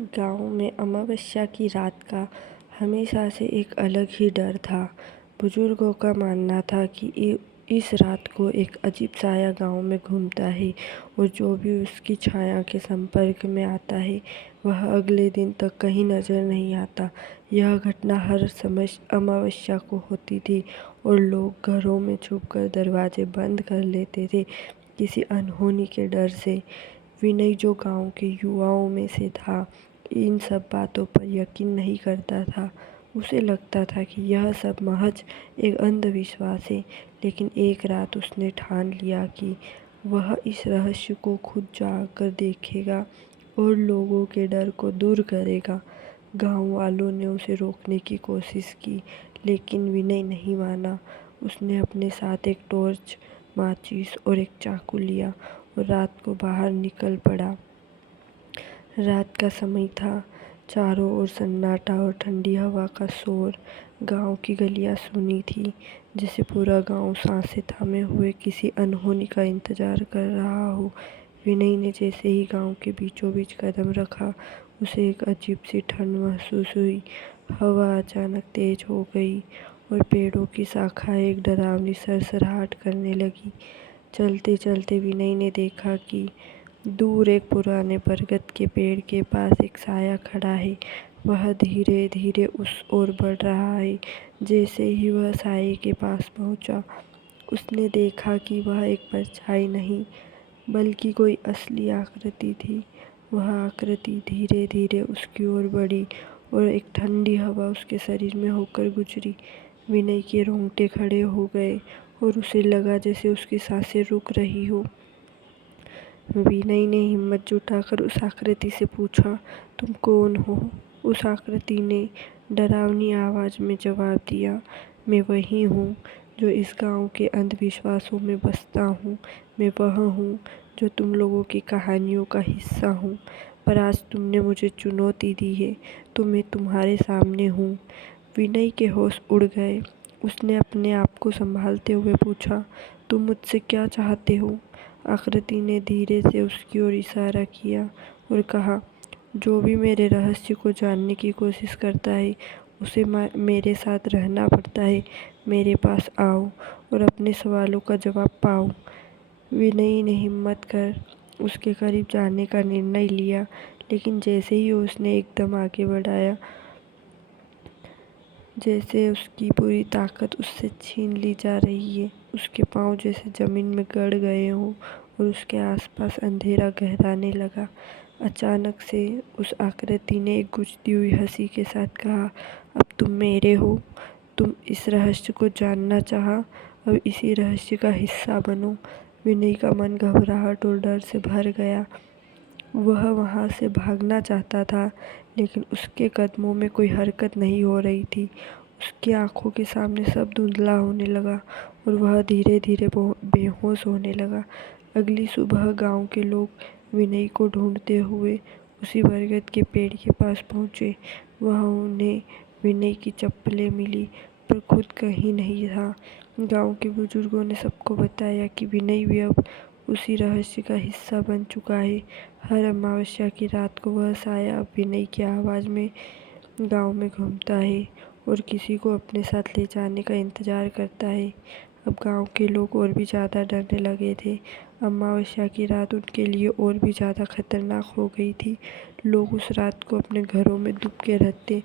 गाँव में अमावस्या की रात का हमेशा से एक अलग ही डर था। बुजुर्गों का मानना था कि इस रात को एक अजीब साया गांव में घूमता है और जो भी उसकी छाया के संपर्क में आता है वह अगले दिन तक कहीं नजर नहीं आता। यह घटना हर समय अमावस्या को होती थी और लोग घरों में छुपकर दरवाजे बंद कर लेते थे, किसी अनहोनी के डर से। विनय, जो गांव के युवाओं में से था, इन सब बातों पर यकीन नहीं करता था। उसे लगता था कि यह सब महज एक अंधविश्वास है, लेकिन एक रात उसने ठान लिया कि वह इस रहस्य को खुद जाकर देखेगा और लोगों के डर को दूर करेगा। गांव वालों ने उसे रोकने की कोशिश की, लेकिन विनय नहीं माना। उसने अपने साथ एक टॉर्च, माचिस और एक चाकू लिया और रात को बाहर निकल पड़ा। रात का समय था। चारों ओर सन्नाटा और ठंडी हवा का शोर। गांव की गलियां सूनी थी, जैसे पूरा गांव सांसें थामे हुए किसी अनहोनी का इंतजार कर रहा हो। विनय ने जैसे ही गांव के बीचों बीच कदम रखा, उसे एक अजीब सी ठंड महसूस हुई। हवा अचानक तेज हो गई और पेड़ों की शाखाएं एक डरावनी सरसराहट करने लगी। चलते चलते विनय ने देखा कि दूर एक पुराने बरगद के पेड़ के पास एक साया खड़ा है। वह धीरे धीरे उस ओर बढ़ रहा है। जैसे ही वह साये के पास पहुंचा, उसने देखा कि वह एक परछाई नहीं, बल्कि कोई असली आकृति थी। वह आकृति धीरे धीरे उसकी ओर बढ़ी और एक ठंडी हवा उसके शरीर में होकर गुजरी। विनय के रोंगटे खड़े हो गए और उसे लगा जैसे उसकी सांसें रुक रही हो। विनय ने हिम्मत जुटाकर उस आकृति से पूछा, तुम कौन हो? उस आकृति ने डरावनी आवाज में जवाब दिया, मैं वही हूँ जो इस गांव के अंधविश्वासों में बसता हूँ। मैं वह हूँ जो तुम लोगों की कहानियों का हिस्सा हूँ, पर आज तुमने मुझे चुनौती दी है तो मैं तुम्हारे सामने हूँ। विनय के होश उड़ गए। उसने अपने आप को संभालते हुए पूछा, तुम मुझसे क्या चाहते हो? आकृति ने धीरे से उसकी ओर इशारा किया और कहा, जो भी मेरे रहस्य को जानने की कोशिश करता है उसे मेरे साथ रहना पड़ता है। मेरे पास आओ और अपने सवालों का जवाब पाओ। विनय ने हिम्मत कर उसके करीब जाने का निर्णय लिया, लेकिन जैसे ही उसने एकदम आगे बढ़ाया, जैसे उसकी पूरी ताकत उससे छीन ली जा रही है। उसके पांव जैसे जमीन में गड़ गए हों और उसके आसपास अंधेरा गहराने लगा। अचानक से उस आकृति ने एक गूंजती हुई हंसी के साथ कहा, अब तुम मेरे हो। तुम इस रहस्य को जानना चाहा, अब इसी रहस्य का हिस्सा बनो। विनय का मन घबराहट और डर से भर गया। वह वहाँ से भागना चाहता था, लेकिन उसके कदमों में कोई हरकत नहीं हो रही थी। उसकी आंखों के सामने सब धुंधला होने लगा और वह धीरे धीरे बेहोश होने लगा। अगली सुबह गांव के लोग विनय को ढूंढते हुए उसी बरगद के पेड़ के पास पहुंचे। वह उन्हें विनय की चप्पलें मिली, पर खुद कहीं नहीं था। गांव के बुजुर्गों ने सबको बताया कि विनय भी अब उसी रहस्य का हिस्सा बन चुका है। हर अमावस्या की रात को वह साया अब विनय की आवाज़ में गांव में घूमता है और किसी को अपने साथ ले जाने का इंतजार करता है। अब गांव के लोग और भी ज़्यादा डरने लगे थे। अमावस्या की रात उनके लिए और भी ज़्यादा खतरनाक हो गई थी। लोग उस रात को अपने घरों में दुब के रहते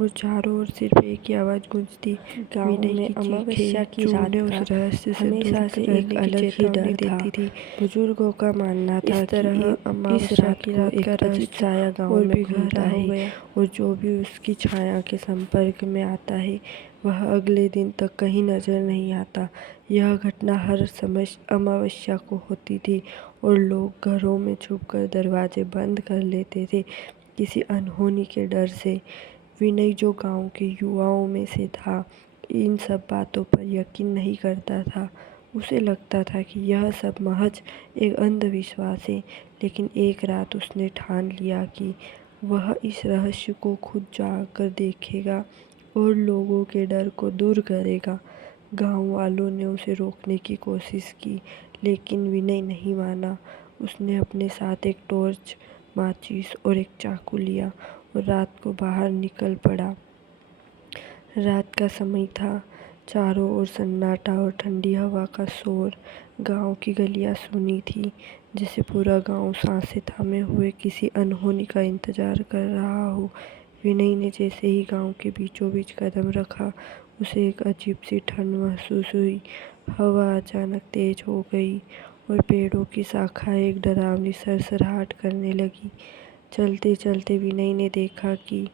और चारों ओर सिर्फ एक ही आवाज़ गूंजती, गाँव में अमावस्या की जो रात उन्हें का उस रहस्य से दूर हमेशा से एक रहने की अलग ही चेतावनी डर था। देती थी। बुजुर्गों का मानना था इस तरह कि इस अमावस्या रात की को रात एक का अजीब रहस्य साया गांव और में भी घूमता गहरा हो है गया। और जो भी उसकी छाया के संपर्क में आता है वह अगले दिन तक कहीं नजर नहीं आता। यह घटना हर समय अमावस्या को होती थी और लोग घरों में छुपकर दरवाजे बंद कर लेते थे, किसी अनहोनी के डर से। विनय, जो गांव के युवाओं में से था, इन सब बातों पर यकीन नहीं करता था। उसे लगता था कि यह सब महज एक अंधविश्वास है, लेकिन एक रात उसने ठान लिया कि वह इस रहस्य को खुद जाकर देखेगा और लोगों के डर को दूर करेगा। गांव वालों ने उसे रोकने की कोशिश की, लेकिन विनय नहीं माना। उसने अपने साथ एक टॉर्च, माचिस और एक चाकू लिया और रात को बाहर निकल पड़ा। रात का समय था। चारों ओर सन्नाटा और ठंडी हवा का शोर। गांव की गलियां सूनी थी, जैसे पूरा गांव सांसें थामे हुए किसी अनहोनी का इंतजार कर रहा हो। विनय ने जैसे ही गांव के बीचों बीच कदम रखा, उसे एक अजीब सी ठंड महसूस हुई। हवा अचानक तेज हो गई और पेड़ों की शाखाएं एक डरावनी सरसराहट करने लगी। चलते चलते विनय ने देखा कि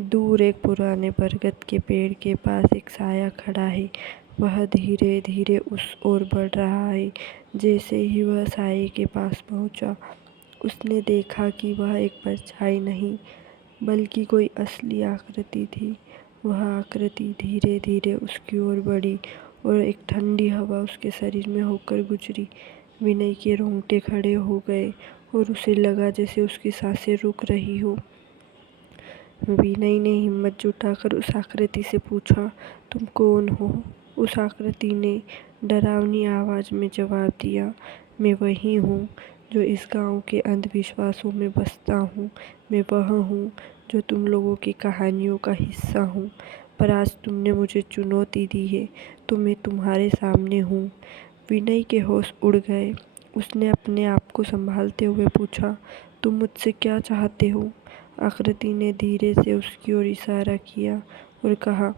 दूर एक पुराने बरगद के पेड़ के पास एक साया खड़ा है। वह धीरे धीरे उस ओर बढ़ रहा है। जैसे ही वह साये के पास पहुंचा, उसने देखा कि वह एक परछाई नहीं, बल्कि कोई असली आकृति थी। वह आकृति धीरे धीरे उसकी ओर बढ़ी और एक ठंडी हवा उसके शरीर में होकर गुजरी। विनय के रोंगटे खड़े हो गए और उसे लगा जैसे उसकी सांसें रुक रही हो। विनय ने हिम्मत जुटाकर उस आकृति से पूछा, तुम कौन हो? उस आकृति ने डरावनी आवाज में जवाब दिया, मैं वही हूँ जो इस गांव के अंधविश्वासों में बसता हूँ। मैं वह हूँ जो तुम लोगों की कहानियों का हिस्सा हूँ। पर आज तुमने मुझे चुनौती दी है, तो मैं तुम्हारे सामने हूँ। विनय के होश उड़ गए। उसने अपने आप को संभालते हुए पूछा, तुम मुझसे क्या चाहते हो? आकृति ने धीरे से उसकी ओर इशारा किया और कहा,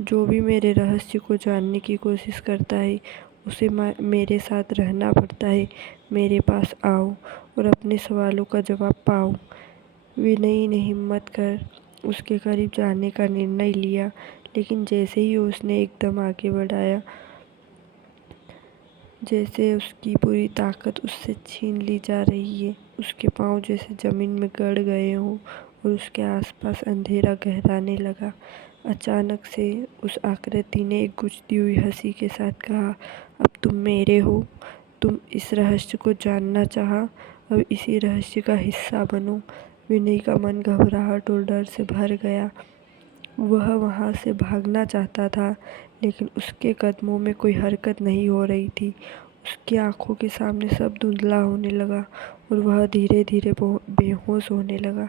जो भी मेरे रहस्य को जानने की कोशिश करता है, उसे मेरे साथ रहना पड़ता है। मेरे पास आओ और अपने सवालों का जवाब पाओ। विनय ने हिम्मत कर उसके करीब जाने का निर्णय लिया, लेकिन जैसे ही उसने एक कदम आगे बढ़ाया, जैसे उसकी पूरी ताकत उससे छीन ली जा रही है। उसके पांव जैसे जमीन में गड़ गए हों और उसके आसपास अंधेरा गहराने लगा। अचानक से उस आकृति ने एक गुजती हुई हंसी के साथ कहा, अब तुम मेरे हो। तुम इस रहस्य को जानना चाहा, अब इसी रहस्य का हिस्सा बनो। विनय का मन घबराहट और डर से भर गया। वह वहाँ से भागना चाहता था, लेकिन उसके कदमों में कोई हरकत नहीं हो रही थी। उसकी आंखों के सामने सब धुंधला होने लगा और वह धीरे धीरे बेहोश होने लगा।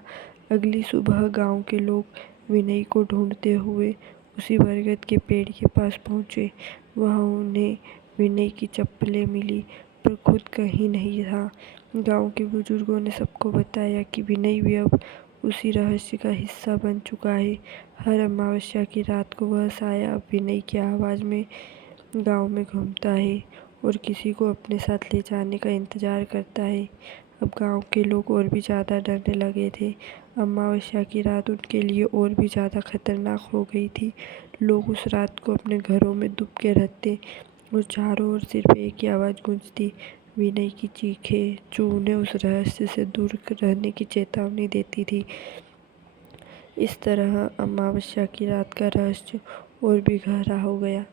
अगली सुबह गांव के लोग विनय को ढूंढते हुए उसी बरगद के पेड़ के पास पहुंचे। वहाँ उन्हें विनय की चप्पलें मिली, पर खुद कहीं नहीं था। गांव के बुजुर्गों ने सबको बताया कि विनय भी अब उसी रहस्य का हिस्सा बन चुका है। हर अमावस्या की रात को वह साया अब विनय की आवाज़ में गांव में घूमता है और किसी को अपने साथ ले जाने का इंतज़ार करता है। अब गांव के लोग और भी ज़्यादा डरने लगे थे। अमावस्या की रात उनके लिए और भी ज़्यादा खतरनाक हो गई थी। लोग उस रात को अपने घरों में दुब के रहते और चारों ओर सिर्फ एक ही आवाज़ गूंजती, विनय की चीखें, जो उन्हें उस रहस्य से दूर रहने की चेतावनी देती थी। इस तरह अमावस्या की रात का रहस्य और भी गहरा हो गया।